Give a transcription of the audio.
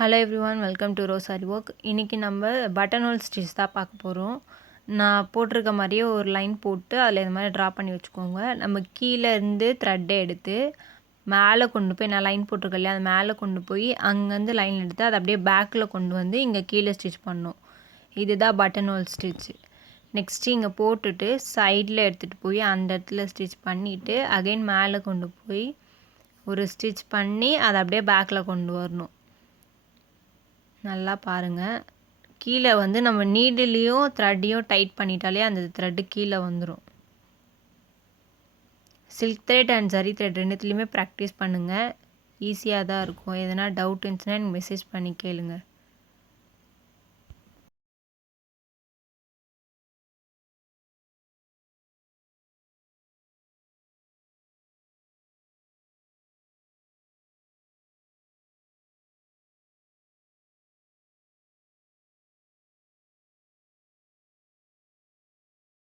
Hello everyone, welcome to rose aari work. இன்றைக்கி நம்ம button whole stitch தான் பார்க்க போகிறோம். நான் போட்டிருக்க மாதிரியே ஒரு லைன் போட்டு அதில் இது மாதிரி ட்ரா பண்ணி வச்சுக்கோங்க. நம்ம கீழே இருந்து த்ரெட்டை எடுத்து மேலே கொண்டு போய், நான் லைன் போட்டிருக்கேன் இல்லையா, அது மேலே கொண்டு போய் அங்கேருந்து லைன் எடுத்து அதை அப்படியே பேக்கில் கொண்டு வந்து இங்கே கீழே ஸ்டிச் பண்ணணும். இதுதான் பட்டன் ஹோல் ஸ்டிச். நெக்ஸ்ட்டு இங்கே போட்டுட்டு சைடில் எடுத்துகிட்டு போய் அந்த இடத்துல ஸ்டிச் பண்ணிவிட்டு அகைன் மேலே கொண்டு போய் ஒரு ஸ்டிச் பண்ணி அதை அப்படியே பேக்கில் கொண்டு வரணும். நல்லா பாருங்கள். கீழே வந்து நம்ம நீடிலையும் த்ரெட்டையும் டைட் பண்ணிட்டாலே அந்த த்ரெட்டு கீழே வந்துடும். Silk thread and zari thread ரெண்டுத்துலேயுமே practice பண்ணுங்கள். ஈஸியாக தான் இருக்கும். எதனா டவுட் இருந்துச்சுன்னா எனக்கு மெசேஜ் பண்ணி கேளுங்கள்.